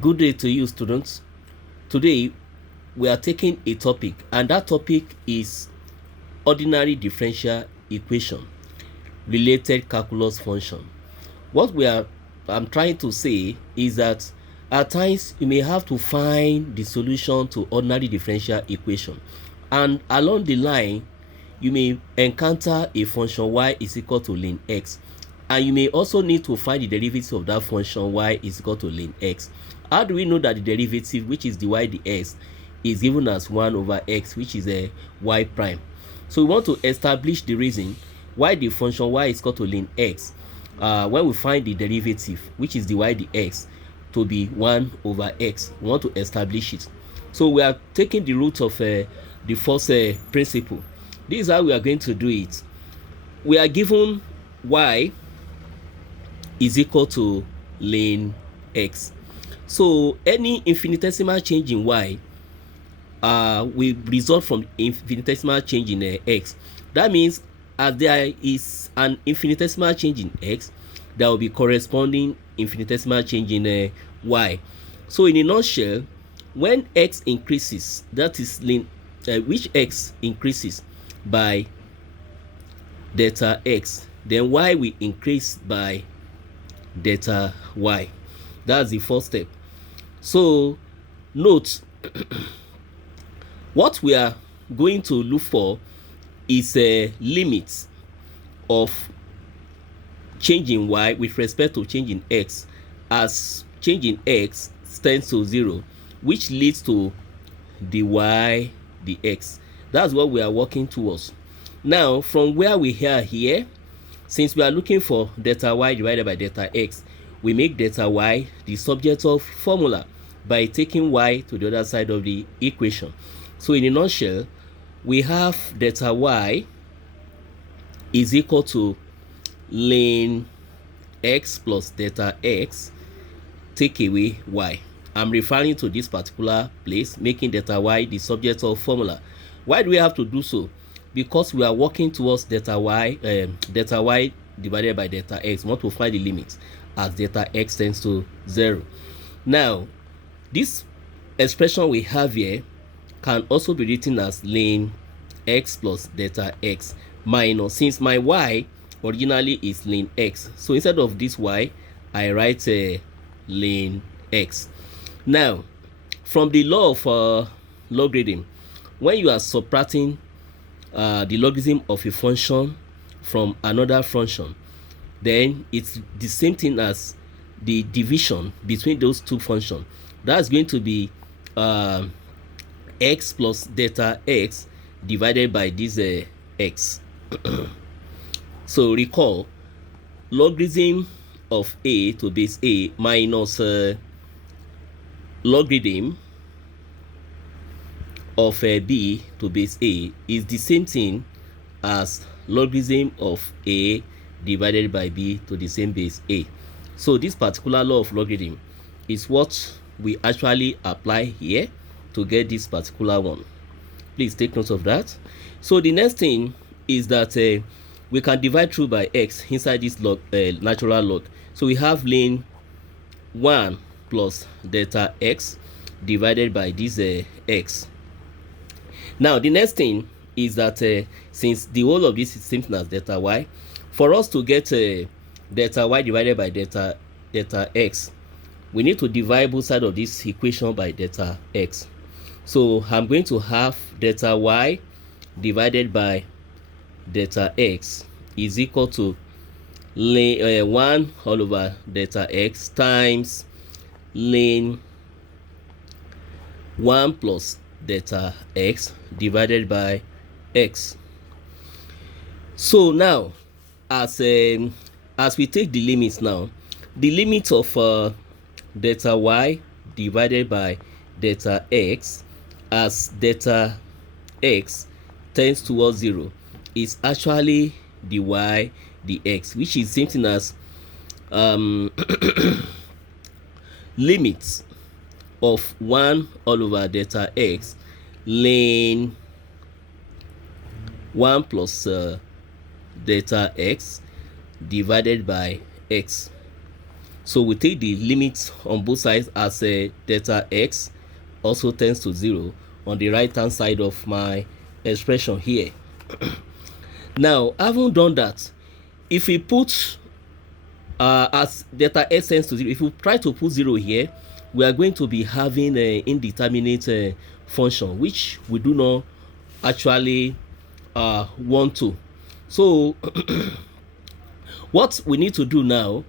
Good day to you, students. Today, we are taking a topic, and that topic is ordinary differential equation, related calculus function. What I'm trying to say is that at times you may have to find the solution to ordinary differential equation, and along the line, you may encounter a function y is equal to ln x, and you may also need to find the derivative of that function y is equal to ln x. How do we know that the derivative, which is dy dx, is given as 1 over x, which is a y prime? So we want to establish the reason why the function y is equal to ln x when we find the derivative, which is dy dx, to be 1 over x. We want to establish it. So we are taking the root of the first principle. This is how we are going to do it. We are given y is equal to ln x. So any infinitesimal change in y will result from infinitesimal change in x. That means as there is an infinitesimal change in x, there will be corresponding infinitesimal change in y. So in a nutshell, when x increases, that is which x increases by delta x, then y will increase by delta y. That's the first step. So note, what we are going to look for is a limit of change in y with respect to change in x, as change in x tends to 0, which leads to dy dx. That's what we are working towards. Now, from where we are here, since we are looking for delta y divided by delta x, we make delta y the subject of formula by taking y to the other side of the equation. So in a nutshell, we have delta y is equal to ln x plus delta x, take away y. I'm referring to this particular place, making delta y the subject of formula. Why do we have to do so? Because we are working towards delta y divided by delta x. We want to find the limit as delta x tends to 0. Now, this expression we have here can also be written as ln x plus delta x minus, since my y originally is ln x, so instead of this y, I write ln x. Now, from the law of logarithm, when you are subtracting the logarithm of a function from another function, then it's the same thing as the division between those two functions. That's going to be x plus delta x divided by this x. So recall, logarithm of a to base a minus logarithm of b to base a is the same thing as logarithm of a divided by b to the same base a. So this particular law of logarithm is what we actually apply here to get this particular one. Please take note of that. So the next thing is that we can divide through by x inside this log, natural log. So we have ln 1 plus delta x divided by this x. Now the next thing is that since the whole of this is same thing as delta y, for us to get delta y divided by delta x, we need to divide both sides of this equation by delta x. So I'm going to have delta y divided by delta x is equal to 1 all over delta x times ln 1 plus delta x divided by x. So now, as we take the limits now, the limit of delta y divided by delta x as delta x tends towards 0 is actually dy dx, which is same thing as limits of 1 all over delta x ln 1 plus delta x divided by x. So we take the limit on both sides as delta x also tends to 0 on the right hand side of my expression here. Now, having done that, if we put as delta x tends to 0, if we try to put 0 here, we are going to be having an indeterminate function, which we do not actually want to. So what we need to do now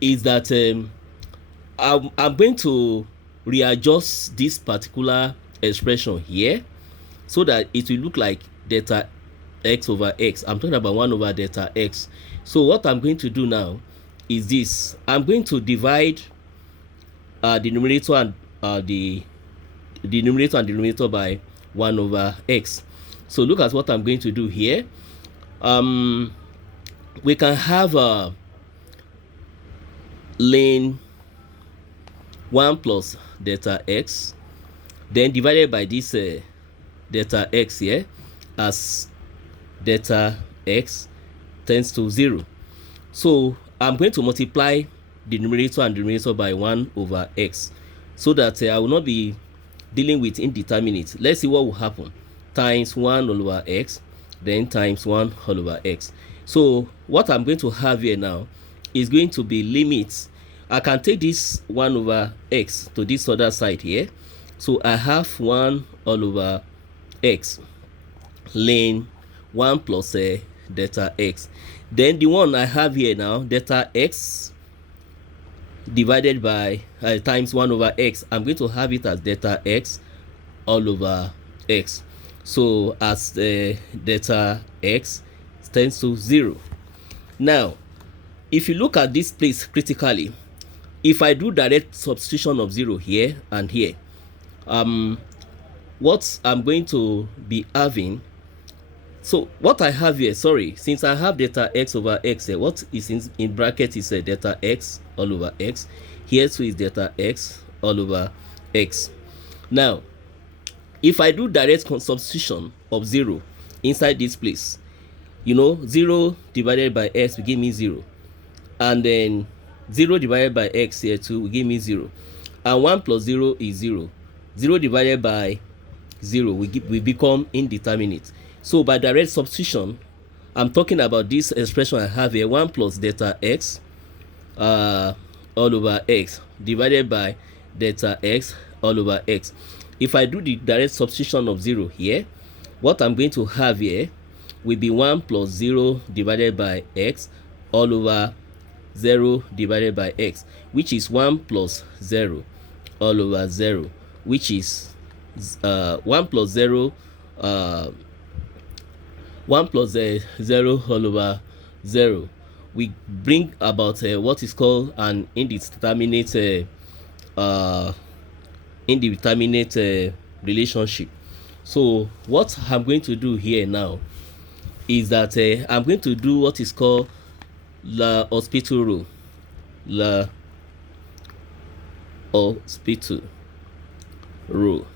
is that I'm going to readjust this particular expression here so that it will look like delta x over x. I'm talking about 1 over delta x. So what I'm going to do now is this. I'm going to divide the numerator and the numerator and denominator by 1 over x. So look at what I'm going to do here. We can have ln 1 plus delta x, then divided by this delta x here, as delta x tends to 0. So I'm going to multiply the numerator and denominator by 1 over x so that I will not be dealing with indeterminate. Let's see what will happen. Times 1 all over x, then times 1 all over x. So what I'm going to have here now is going to be limits. I can take this 1 over x to this other side here. So I have 1 all over x ln 1 plus delta x. Then the one I have here now, delta x divided by times 1 over x, I'm going to have it as delta x all over x. So as delta x tends to 0. Now, if you look at this place critically, if I do direct substitution of 0 here and here, what I'm going to be having, so what I have here, sorry, since I have delta x over x here, what is in bracket is delta x all over x. Here too is delta x all over x. Now, if I do direct substitution of 0 inside this place, 0 divided by x will give me 0. And then 0 divided by x here too will give me 0. And 1 plus 0 is 0. 0 divided by 0 will become indeterminate. So by direct substitution, I'm talking about this expression I have here, 1 plus delta x all over x divided by delta x all over x. If I do the direct substitution of 0 here, what I'm going to have here will be 1 plus 0 divided by x all over 0 divided by x, which is 1 plus 0 all over 0, which is 1 plus 0 1 plus 0 all over 0. We bring about what is called an indeterminate relationship. So what I'm going to do here now is that I'm going to do what is called L'Hospital rule. L'Hospital rule.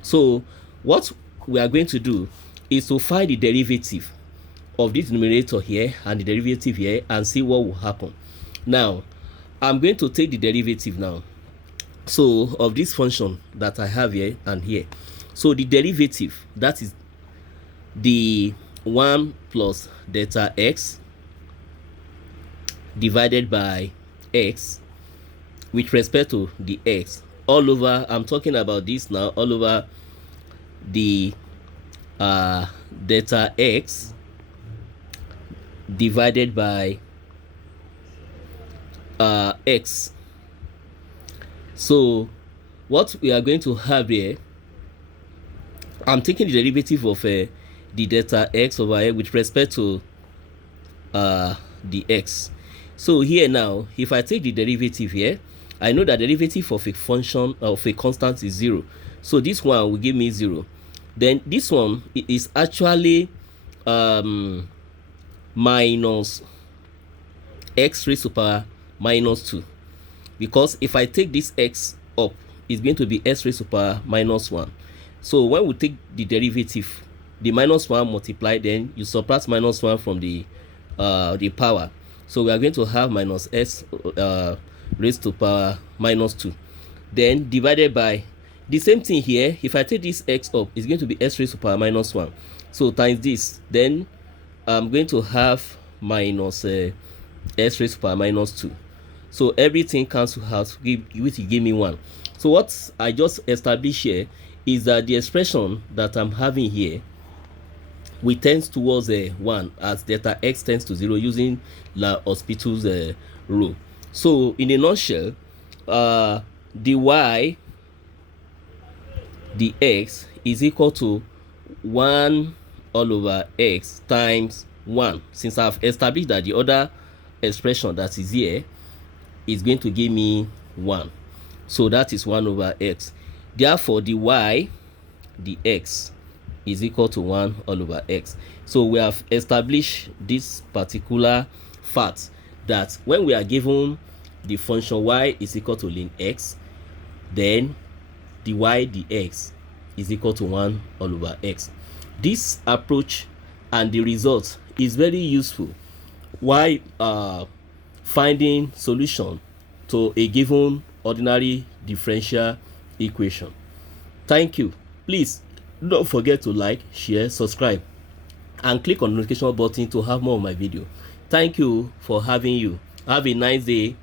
So what we are going to do is to find the derivative of this numerator here and the derivative here and see what will happen. Now, I'm going to take the derivative now. So of this function that I have here and here. So the derivative, that is the 1 plus delta x divided by x with respect to the x all over, I'm talking about this now, all over the delta x divided by x. So what we are going to have here, I'm taking the derivative of the delta x over here with respect to the x. So here now, if I take the derivative here, I know that the derivative of a function of a constant is 0. So this one will give me 0. Then this one is actually minus x raised to power minus 2. Because if I take this x up, it's going to be x raised to power minus 1. So when we take the derivative, the minus 1 multiplied, then you subtract minus 1 from the power. So we are going to have minus x raised to power minus 2. Then divided by the same thing here. If I take this x up, it's going to be x raised to power minus 1. So times this, then I'm going to have minus x raised to power minus 2. So everything cancels out, which will give me 1. So what I just established here is that the expression that I'm having here we tend towards 1 as delta x tends to 0 using L'Hospital's rule. So in a nutshell, the y dx is equal to 1 all over x times 1. Since I've established that the other expression that is here is going to give me 1, so that is 1 over x. Therefore the y dx is equal to 1 all over x. So we have established this particular fact that when we are given the function y is equal to ln x, then the y dx is equal to 1 all over x. This approach and the result is very useful while finding solution to a given ordinary differential equation. Thank you. Please don't forget to like, share, subscribe, and click on the notification button to have more of my video. Thank you for having you. Have a nice day.